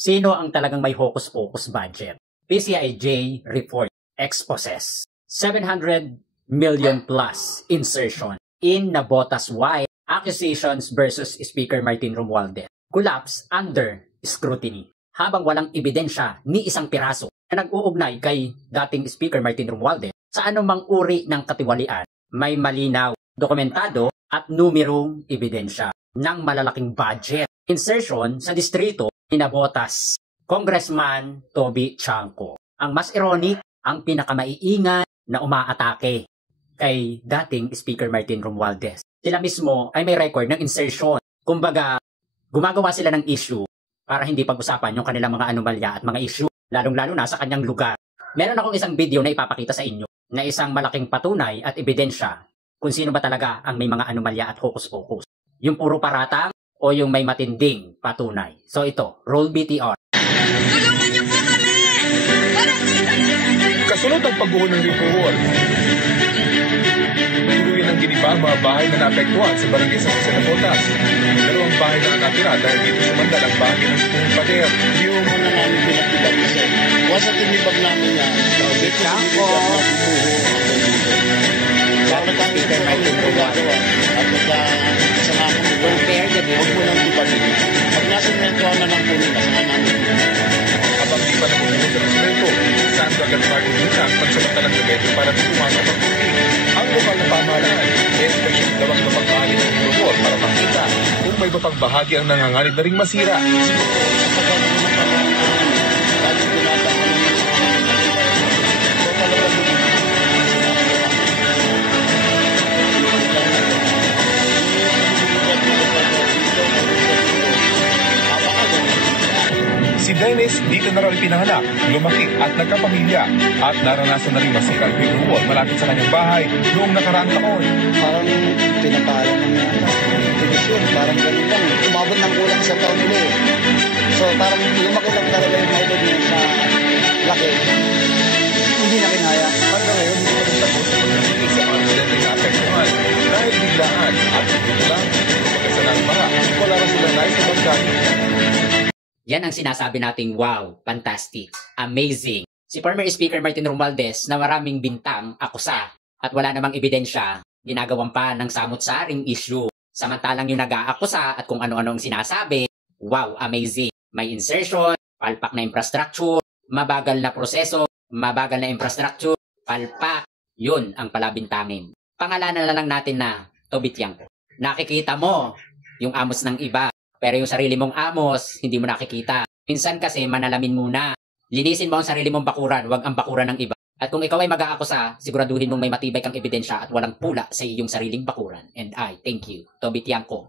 Sino ang talagang may hocus-pocus budget? PCIJ report exposes 700 million plus insertion in Nabotas White accusations versus Speaker Martin Romualdez collapse under scrutiny. Habang walang ebidensya ni isang piraso na nag-uugnay kay dating Speaker Martin Romualdez sa anumang uri ng katiwalian, may malinaw, dokumentado at numerong ebidensya ng malalaking budget insertion sa distrito ni Nabotas, Congressman Toby Chanco. Ang mas ironic, ang pinakamaiingat na umaatake kay dating Speaker Martin Romualdez. Sila mismo ay may record ng insertion. Kumbaga, gumagawa sila ng issue para hindi pag-usapan yung kanilang mga anomalya at mga issue, lalong-lalo na sa kanyang lugar. Meron akong isang video na ipapakita sa inyo na isang malaking patunay at ebidensya kung sino ba talaga ang may mga anomalya at hocus-pocus. Yung puro paratang o yung may matinding patunay. So ito, roll BTR. Tulungan niyo po kami! Kasunod ang pagbuo ng report. Tuluyan ng giniba ang mga bahay na naapektuhan sa barangay sa Nabotas. Pero ang bahay na natira dahil dito sumandal ang bahay ng pader. Yung mga namin pinagpilalisan. Once at tinibag namin yan, dito ako dapat ang Speaker Martin Romualdez at nagkasama ko nito. Huwag mo nang tibagin. Pag nasa mentuan na lang po nila, saka namin. Habang di pa nabubuod ang semento, saan ko agad parang dito ang pansamantalang gabete para pumasok ang tubig. Ang lokal na pamahalaan, especially daw ang mapagbahagi ng report para makita kung may bapang bahagi ang nanganganib na ring masira. Sa tagal ng mga lagi tinatanong ng so talagang Si Dennis dito na raw pinanganak, lumaki at nagkapamilya at naranasan na rin masira ang Big Wall malapit sa kanyang bahay noong nakaraang taon. parang pinapahalan ng division, parang ganun lang. Umabot ng kulang sa taon nila eh. So parang lumaki lang talaga yung mga niya sa laki. Hindi na kinaya. Hanggang ngayon, hindi na rin tapos ang pagdating sa mga residente na apektuhan dahil biglaan at biglang pagkasanang baha. Wala na sila nais sa pagkain. Yan ang sinasabi nating wow, fantastic, amazing. Si former Speaker Martin Romualdez na maraming bintang, akusa, at wala namang ebidensya, ginagawan pa ng samot-saring issue. Samantalang yung nag-aakusa at kung ano-ano ang sinasabi, wow, amazing. May insertion, palpak na infrastructure, mabagal na proseso, mabagal na infrastructure, palpak, yun ang palabintangin. Pangalanan na lang natin na Toby Chanco. Nakikita mo yung amos ng iba. Pero yung sarili mong amos, hindi mo nakikita. Minsan kasi manalamin muna. Linisin mo ang sarili mong bakuran, wag ang bakuran ng iba. At kung ikaw ay mag-aakusa, siguraduhin mong may matibay kang ebidensya at walang pula sa iyong sariling bakuran. And I thank you, Toby Chanco.